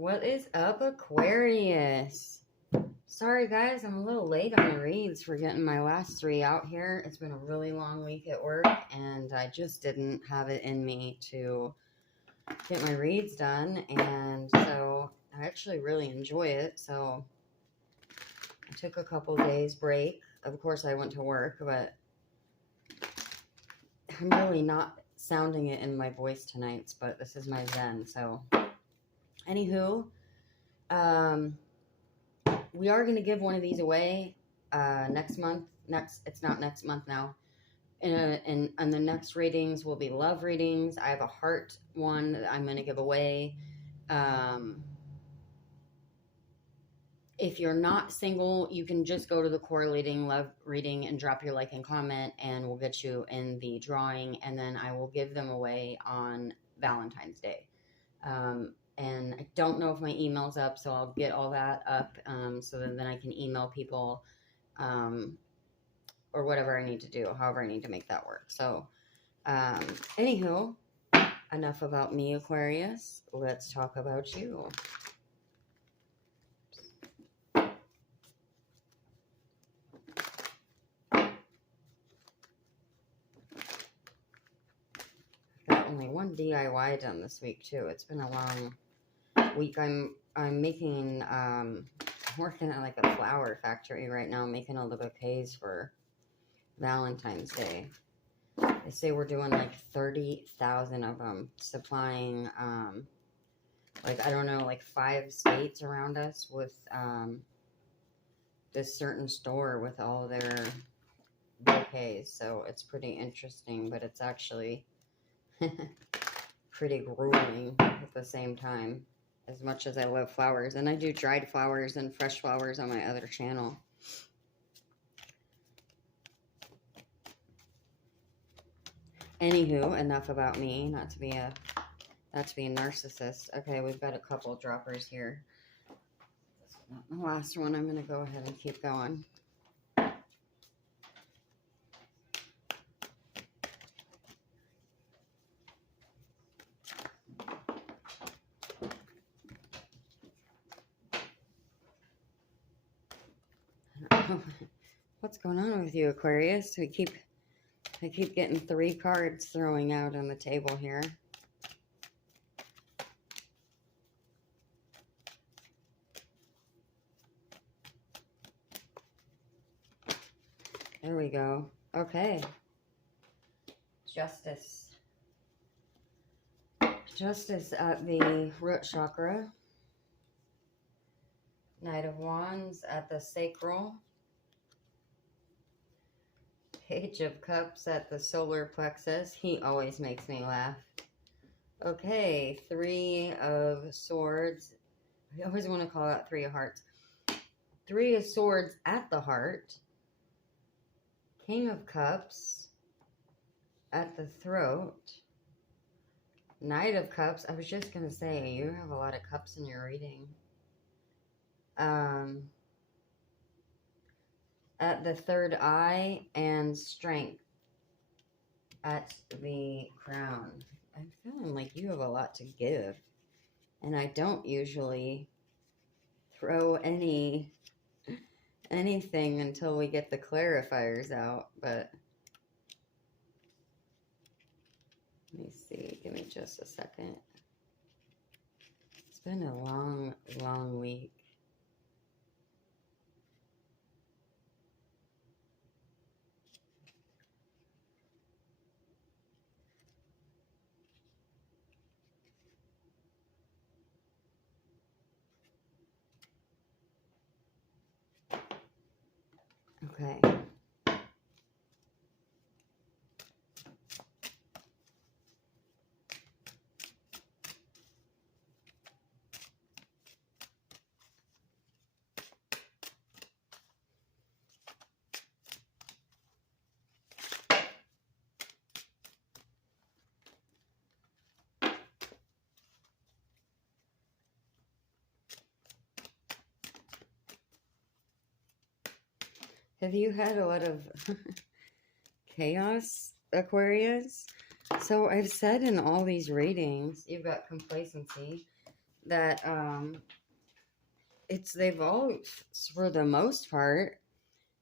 What is up, Aquarius? Sorry, guys, I'm a little late on the reads for getting my last 3 out here. It's been a really long week at work, and I just didn't have it in me to get my reads done, and so I actually really enjoy it. So I took a couple days break. Of course, I went to work, but I'm really not sounding it in my voice tonight, but this is my zen. So anywho, we are going to give one of these away next month. It's not next month now. And the next readings will be love readings. I have a heart one that I'm going to give away. If you're not single, you can just go to the correlating love reading and drop your like and comment, and we'll get you in the drawing, and then I will give them away on Valentine's Day. And I don't know if my email's up, so I'll get all that up so that then I can email people or whatever I need to do, however I need to make that work. So anywho, enough about me, Aquarius. Let's talk about you. Got only one DIY done this week too. It's been a long week. I'm making working at like a flower factory right now, making all the bouquets for Valentine's Day. They say we're doing like 30,000 of them, supplying like, I don't know, like 5 states around us with this certain store with all their bouquets. So it's pretty interesting, but it's actually pretty grueling at the same time, as much as I love flowers. And I do dried flowers and fresh flowers on my other channel. Anywho, enough about me, not to be a narcissist. Okay, we've got a couple droppers here. The last one, I'm going to go ahead and keep going. What's going on with you, Aquarius? I keep getting 3 cards throwing out on the table here. There we go. Okay. Justice. Justice at the root chakra. Knight of Wands at the sacral. Page of Cups at the solar plexus. He always makes me laugh. Okay, 3 of Swords. I always want to call out 3 of Hearts. 3 of Swords at the heart. King of Cups at the throat. Knight of Cups. I was just going to say, you have a lot of cups in your reading. At the third eye, and Strength at the crown. I'm feeling like you have a lot to give, and I don't usually throw anything until we get the clarifiers out, but let me see. Give me just a second. It's been a long, long week. Okay. Have you had a lot of chaos, Aquarius? So I've said in all these readings, you've got complacency. that they've all, for the most part,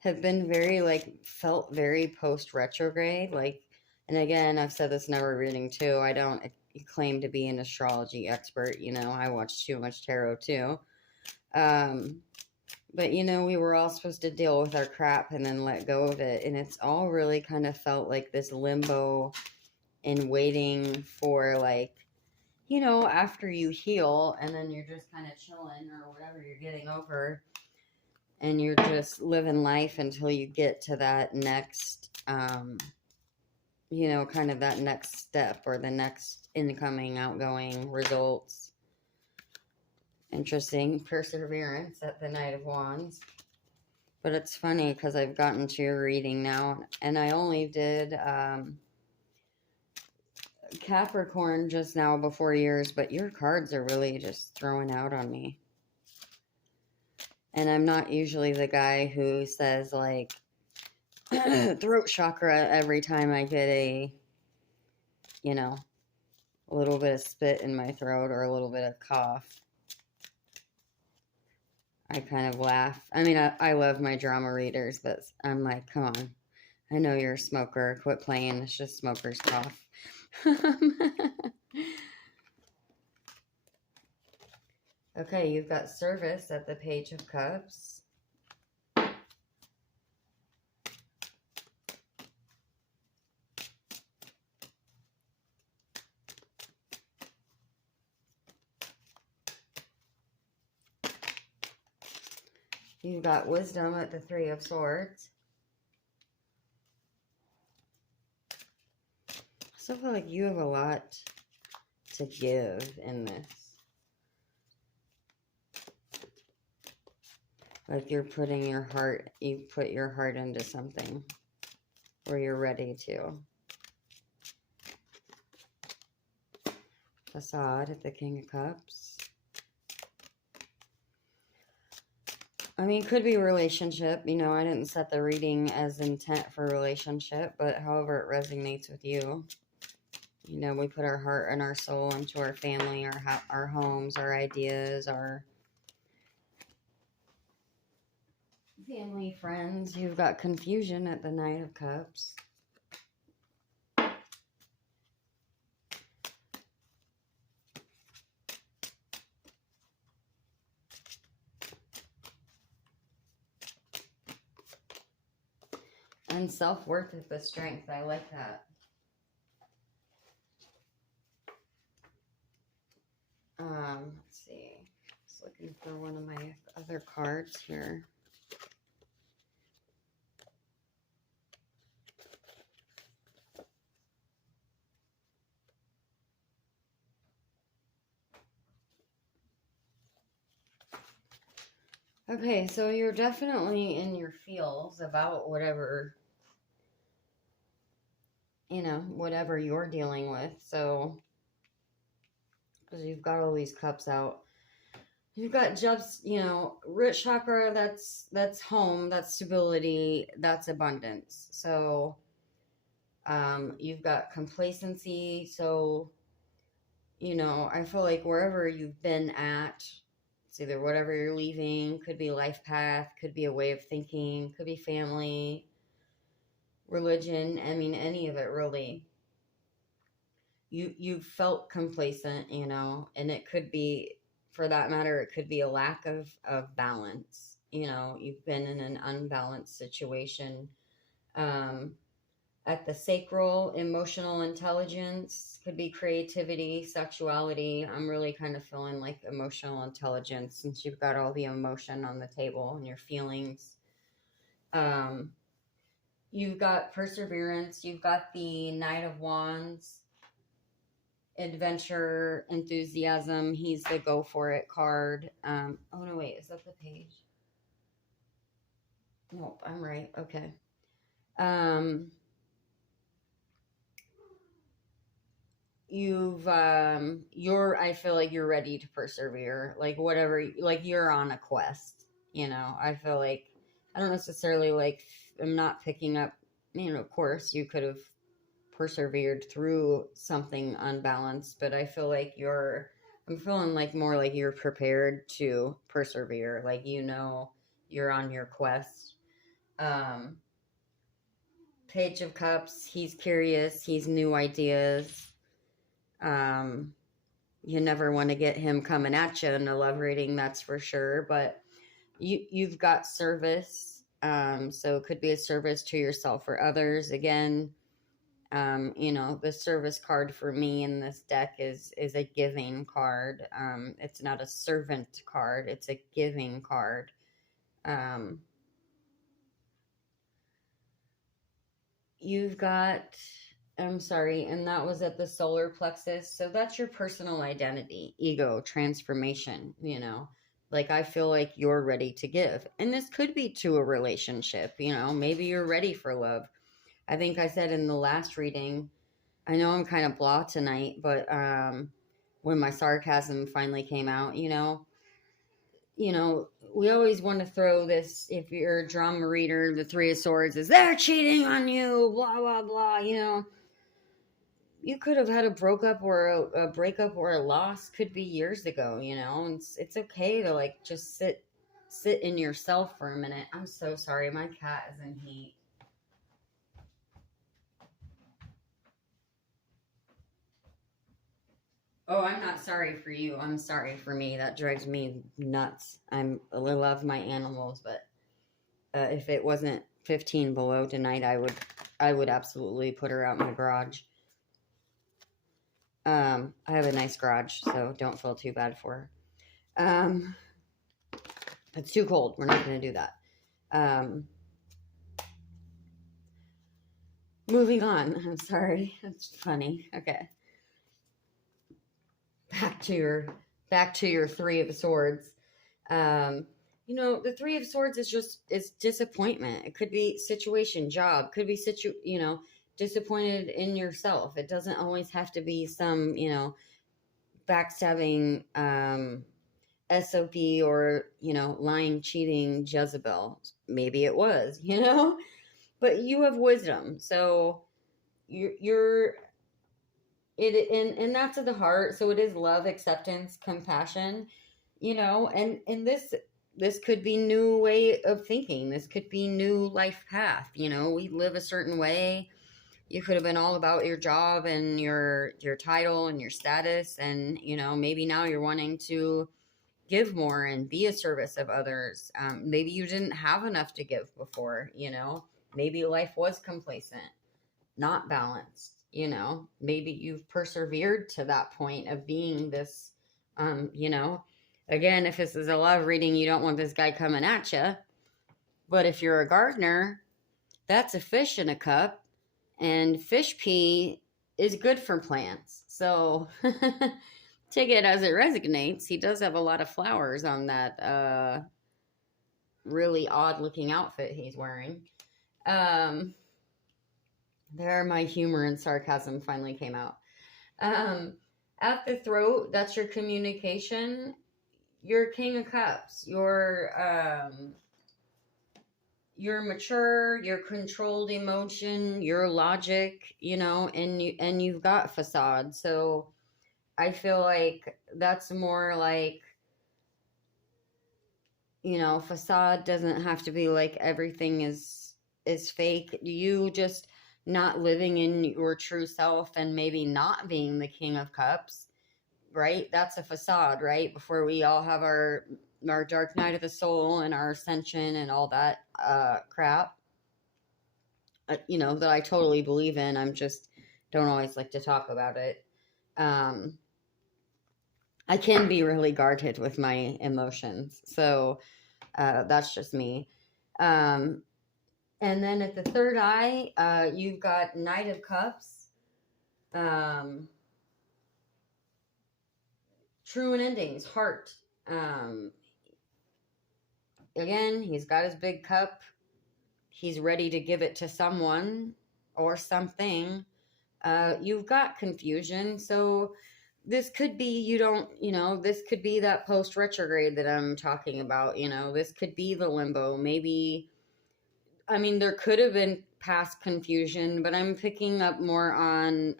have been very, like, felt very post retrograde. Like, and again, I've said this in every reading too. I don't claim to be an astrology expert. I watch too much tarot too. But we were all supposed to deal with our crap and then let go of it. And it's all really kind of felt like this limbo and waiting for, like, after you heal and then you're just kind of chilling or whatever you're getting over, and you're just living life until you get to that next, kind of that next step or the next incoming, outgoing results. Interesting. Perseverance at the Knight of Wands. But it's funny because I've gotten to your reading now, and I only did Capricorn just now before yours, but your cards are really just throwing out on me. And I'm not usually the guy who says, like, throat chakra every time I get a little bit of spit in my throat or a little bit of cough. I kind of laugh. I mean, I love my drama readers, but I'm like, come on. I know you're a smoker. Quit playing. It's just smoker's cough. Okay, you've got service at the Page of Cups. You've got wisdom at the Three of Swords. I still feel like you have a lot to give in this. Like you put your heart into something, or you're ready to. Facade at the King of Cups. I mean, it could be a relationship. I didn't set the reading as intent for a relationship, but however it resonates with you. We put our heart and our soul into our family, our homes, our ideas, our family, friends. You've got confusion at the Knight of Cups. And self-worth is the strength. I like that. Let's see. Just looking for one of my other cards here. Okay, so you're definitely in your feels about whatever, whatever you're dealing with. So, because you've got all these cups out. You've got just, root chakra, that's home, that's stability, that's abundance. So, you've got complacency. So, I feel like wherever you've been at, it's either whatever you're leaving, could be life path, could be a way of thinking, could be family, religion. I mean, any of it really. You felt complacent, and it could be, for that matter, it could be a lack of balance. You've been in an unbalanced situation. At the sacral, emotional intelligence, could be creativity, sexuality. I'm really kind of feeling like emotional intelligence, since you've got all the emotion on the table and your feelings. You've got perseverance. You've got the Knight of Wands. Adventure, enthusiasm. He's the go for it card. Oh no, wait, is that the page? Nope, I'm right. Okay. I feel like you're ready to persevere, like whatever, like you're on a quest. I feel like I don't necessarily, like, I'm not picking up, of course you could have persevered through something unbalanced, but I feel like you're I'm feeling like more like you're prepared to persevere. Like, you know, you're on your quest. Um, Page of Cups, he's curious, he's new ideas. Um, you never want to get him coming at you in a love reading, that's for sure. But you've got service. So it could be a service to yourself or others. Again, you know, the service card for me in this deck is a giving card. It's not a servant card, it's a giving card. You've got, I'm sorry, and that was at the solar plexus. So that's your personal identity, ego, transformation, you know. Like, I feel like you're ready to give. And this could be to a relationship, you know, maybe you're ready for love. I think I said in the last reading, I know I'm kind of blah tonight, but when my sarcasm finally came out, you know, we always want to throw this, if you're a drama reader, the Three of Swords is, they're cheating on you, blah, blah, blah, you know. You could have had a breakup or a breakup or a loss, could be years ago, you know. It's okay to, like, just sit in yourself for a minute. I'm so sorry, my cat is in heat. Oh, I'm not sorry for you. I'm sorry for me. That drives me nuts. I love my animals, but if it wasn't 15 below tonight, I would absolutely put her out in the garage. I have a nice garage, so don't feel too bad for her. It's too cold. We're not going to do that. Moving on. I'm sorry. That's funny. Okay. Back to your Three of Swords. You know, the Three of Swords is disappointment. It could be situation, job, could be you know, disappointed in yourself. It doesn't always have to be some, you know, backstabbing SOP or, you know, lying, cheating Jezebel. Maybe it was, you know, but you have wisdom. So you're it, and that's of the heart. So it is love, acceptance, compassion, you know, and this could be new way of thinking. This could be new life path. You know, we live a certain way. You could have been all about your job and your title and your status, and, you know, maybe now you're wanting to give more and be a service of others. Maybe you didn't have enough to give before, you know. Maybe life was complacent, not balanced, you know. Maybe you've persevered to that point of being this, you know. Again, if this is a love reading, you don't want this guy coming at you. But if you're a gardener, that's a fish in a cup, and fish pee is good for plants. So take it as it resonates. He does have a lot of flowers on that really odd looking outfit he's wearing. There, my humor and sarcasm finally came out. At the throat, that's your communication. Your King of Cups. You're mature, you're controlled emotion, your logic, you know, and you've got facade. So I feel like that's more like, you know, facade doesn't have to be like everything is fake. You just not living in your true self and maybe not being the King of Cups, right? That's a facade, right? Before we all have our dark night of the soul and our ascension and all that crap, you know, that I totally believe in. I'm just don't always like to talk about it. I can be really guarded with my emotions, so that's just me. And then at the third eye, you've got Knight of Cups. True and endings, heart. Again, he's got his big cup. He's ready to give it to someone or something. You've got confusion. So this could be, you know, this could be that post retrograde that I'm talking about. You know, this could be the limbo. Maybe, I mean, there could have been past confusion, but I'm picking up more on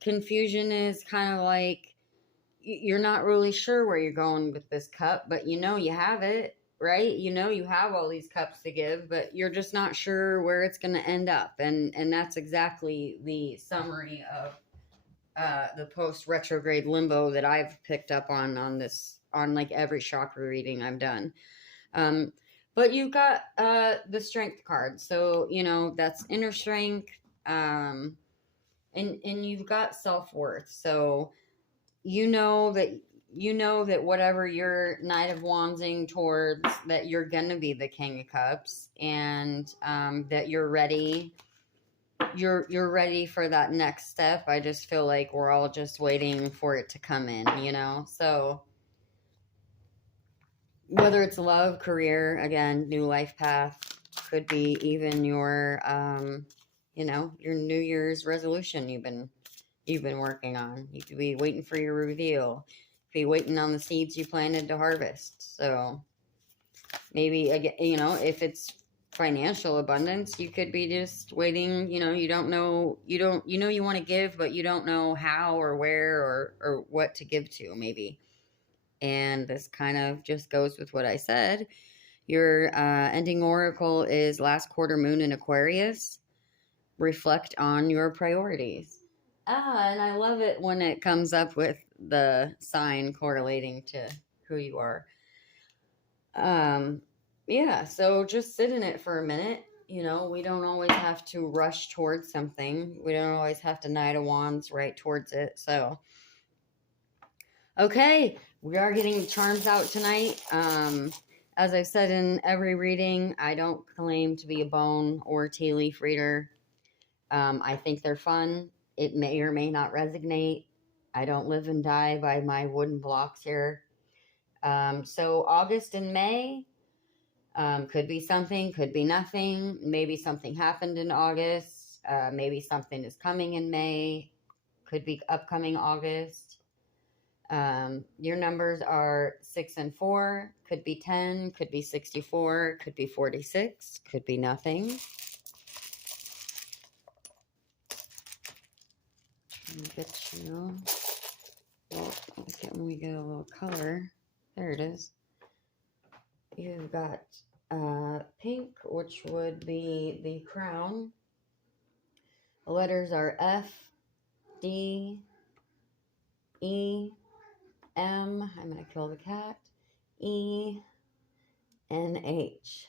confusion is kind of like you're not really sure where you're going with this cup, but you know you have it, right? You know you have all these cups to give, but you're just not sure where it's going to end up. And that's exactly the summary of the post retrograde limbo that I've picked up on this, on like every chakra reading I've done. But you've got the strength card, so you know that's inner strength, and you've got self-worth, so you know that whatever you're Knight of Wandsing towards, that you're gonna be the King of Cups, and that you're ready. You're ready for that next step. I just feel like we're all just waiting for it to come in, you know. So whether it's love, career, again, new life path, could be even your you know, your New Year's resolution you've been working on. You could be waiting for your reveal. Be waiting on the seeds you planted to harvest. So maybe, again, you know, if it's financial abundance, you could be just waiting. You know, you know you want to give, but you don't know how or where or what to give to, maybe. And this kind of just goes with what I said. Your ending oracle is last quarter moon in Aquarius. Reflect on your priorities. And I love it when it comes up with the sign correlating to who you are. Yeah, so just sit in it for a minute. You know, we don't always have to rush towards something. We don't always have to Knight of Wands right towards it. So, okay, we are getting charms out tonight. As I've said in every reading, I don't claim to be a bone or tea leaf reader. I think they're fun. It may or may not resonate. I don't live and die by my wooden blocks here. So August and May could be something, could be nothing. Maybe something happened in August. Maybe something is coming in May. Could be upcoming August. Your numbers are 6 and 4. Could be 10. Could be 64. Could be 46. Could be nothing. Get you. Well, when we get a little color. There it is. You've got pink, which would be the crown. The letters are F, D, E, M. I'm going to kill the cat. E, N, H.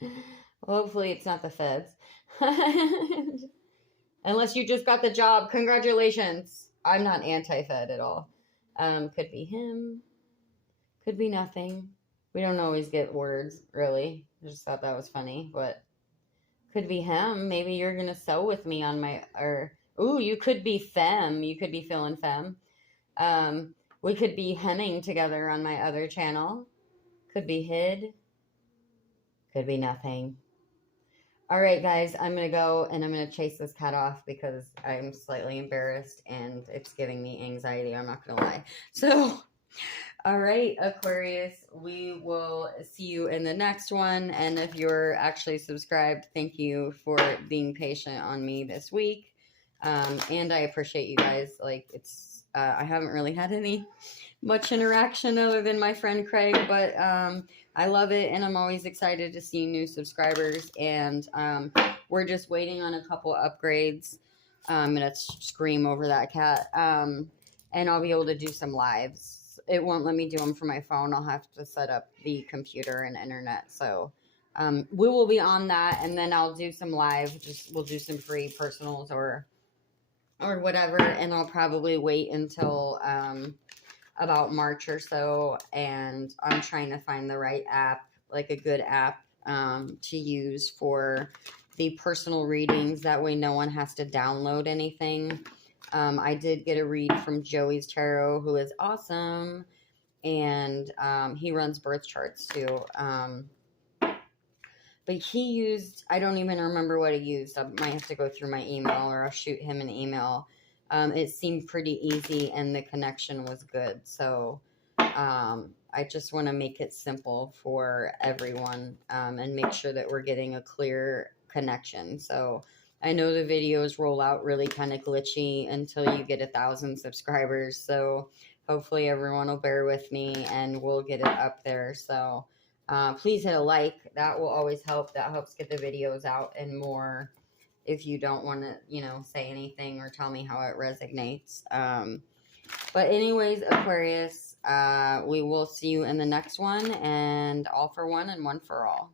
Well, hopefully it's not the feds. Unless you just got the job. Congratulations. I'm not anti-fed at all. Could be him. Could be nothing. We don't always get words, really. I just thought that was funny, but could be him. Maybe you're going to sew with me on my, you could be femme. You could be feeling femme. We could be hemming together on my other channel. Could be hid. Could be nothing. All right, guys, I'm going to go and I'm going to chase this cat off because I'm slightly embarrassed and it's giving me anxiety. I'm not going to lie. So, all right, Aquarius, we will see you in the next one. And if you're actually subscribed, thank you for being patient on me this week. And I appreciate you guys. Like, it's, I haven't really had much interaction other than my friend Craig, but I love it, and I'm always excited to see new subscribers, and we're just waiting on a couple upgrades. I'm going to scream over that cat, and I'll be able to do some lives. It won't let me do them from my phone. I'll have to set up the computer and internet, so we will be on that, and then I'll do some live. We'll do some free personals or whatever, and I'll probably wait until about March or so, and I'm trying to find the right app, like a good app to use for the personal readings. That way no one has to download anything. I did get a read from Joey's Tarot, who is awesome, and he runs birth charts too. But he used, I don't even remember what he used. I might have to go through my email, or I'll shoot him an email. It seemed pretty easy, and the connection was good. So I just want to make it simple for everyone and make sure that we're getting a clear connection. So I know the videos roll out really kind of glitchy until you get 1,000 subscribers. So hopefully everyone will bear with me and we'll get it up there. So please hit a like. That will always help. That helps get the videos out and more if you don't want to, you know, say anything or tell me how it resonates. But anyways, Aquarius, we will see you in the next one, and all for one and one for all.